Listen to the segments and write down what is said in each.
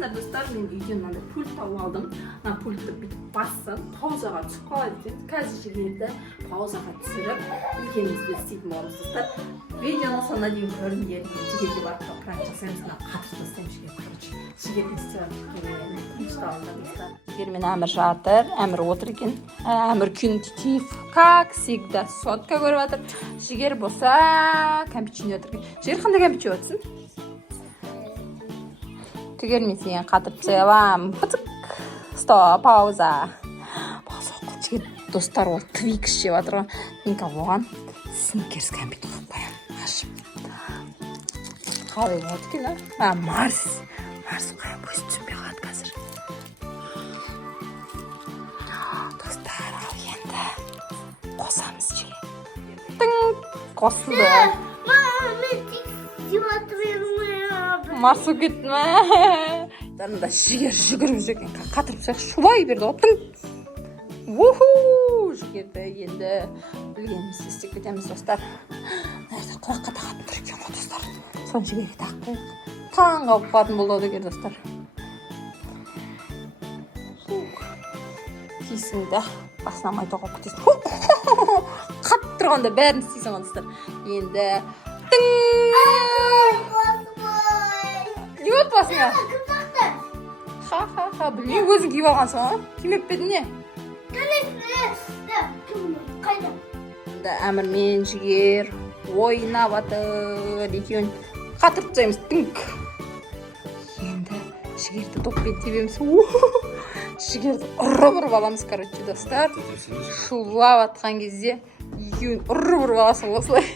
арасында достар, мен үйден мынандай пульт алып алдым. Мына пультті бүйтіп бассам, паузаға түсіп қалады екен. Қазір жігерді паузаға түсіріп, үлкенімізді істейтін боламыз достар. Видеоның соңына дейін көріңдер. Жігерге барып пранк жасаймыз, мына қатырып тастаймын жігерді. Короче, жігердің істеп достар. Жігер мен Әмір жатыр, Әмір отыр екен. Әмір күнтитив, как всегда, сотка көріп жатыр. Жігер болса кәмпичini отыр екен. Жігер қандай кәмпичи отсын? Түгел мен сен қатырып тастайым. Пытық. Стоп, пауза. Пауза қыл жігер. Достар, ол твикс жеп жатыр ғой. Мен оған сникерс кәмпит қойып қоямын. Ашып. Қалай болады екен, а? Марс. Марс қоямын, өзі түсінбей қалады қазір. Достар, ал енді қосамыз жей. Тың, қосылды. Марсу кетті ме? Дарында жігер жүгіріп жүрген. Қатырып сәк шулай берді оптың. Уху! Жігерді енді білгеніміз істеп кетеміз достар. Нәрді құлаққа тағатын тұр екен ғой достар. Соны жігерге тағып қойық. Таң қалып қалатын болды деген достар. Кейсіңді басынан айтуға күтесің. Қатып тұрғанда бәрін істейсің ғой достар. Енді тың! Не болып басыңа? Ха-ха-ха, білмей өзің киіп алғансың ғой? Кимеп бедің не? Әмір мен жігер ойнап атыр. Екеуін қатырып тастаймыз. Тыңк. Енді жігерді доппен тебеміз. Жігерді ұрып аламыз, короче, достар. Шулап атқан кезде екеуін ұрып аласың осылай.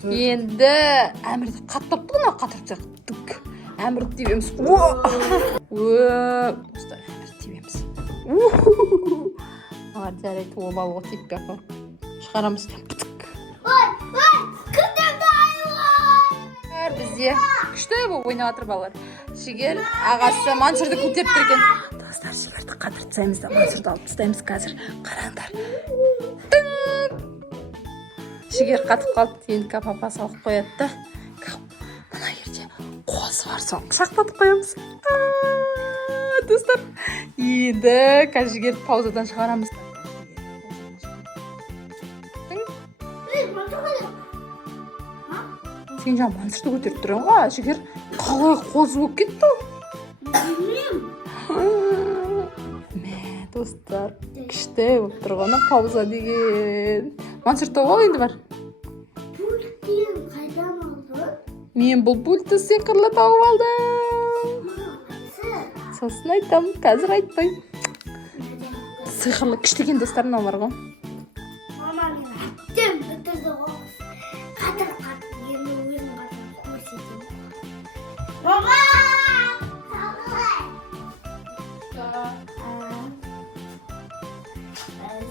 Енді Әмірді қаттап тұғына қатырып тастайық. Әмірді тебеміз. Достар, Әмірді тебеміз. Ағар жарайды, обалға теппей қой. Шығарамыз. Бізде күшті болып ойнап жатыр балалар. Жігер ағасы Мансұрды көтеріп тұр екен. Достар, жігерді қатырып тастаймыз да Мансұрды алып тастаймыз қазір. Қараңдар. Жігер қатып қалды, енді папа салып қояды да. Мына жерде қозы бар, соны құшақтатып қоямыз. Достар, енді қазір жігерді паузадан шығарамыз. Сен жаңа Мансұрды көтеріп тұрған ғой, жігер қалай қозы болып кетті ол? Мә, достар, күшті болып тұрғаны пауза деген. Мансұр тауып ал енді бар. Пульттен қайдан алды? Мен бұл пультті сиқырлы тауып алдым. Сосын айтам, қазір айтпай. Сиқырлы күшті екен достар, мынау бар ғой. Мама, мен әттем бітірді ғой. Қатыр, енді өзім қатыр көрсетемін. Мама!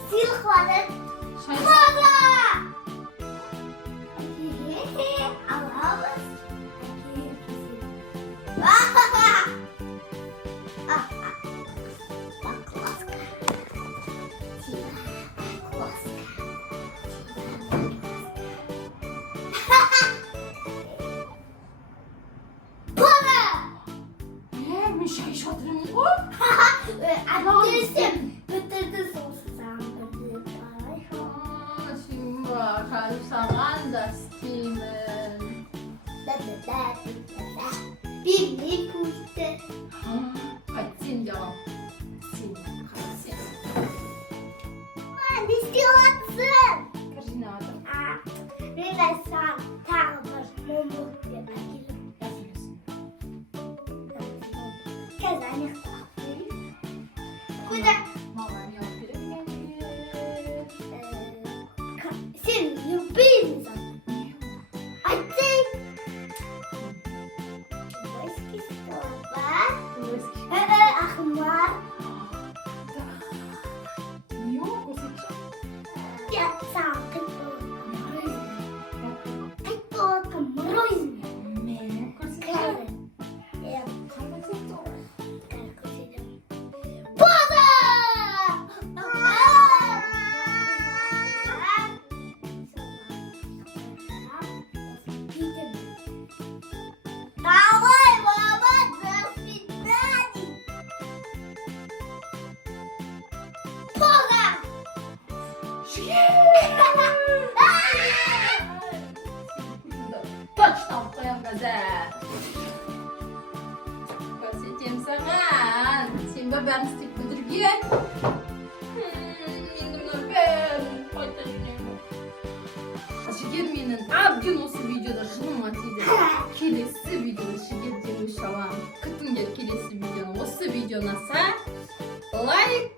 Сыйлық бар. Мама! Аламыз. Мен шай ішіп отырмын ғой. Әттесім бітірді сосын саған бірді. Сен бар, қазір саған да істеймін. Бейне пульті. Қайтсен де ал. Сен қайтсен. Не істеп жатсың? Кіржіне атыр. Мен айтсам тағы бір момық деп әкеліп. Қазір аяқтап қойып. Куда? Мама, не алып беремін. Сен любимый зат. Айтсай. Войски стопа. Ақым бар. Не ол көрсетші? Я саған қайтып отқан морозин. Мен көрсетші. Давай, баба! Gazel. Göstereceğim sana. Sen babam istek buldurgen. Mendim ben. Şekermenin abgün olsa videoda şunu matiydi. Kelesi videoda şekerceğim uşağım. Kıtın gel kelesi videonu. Olsa videona sen like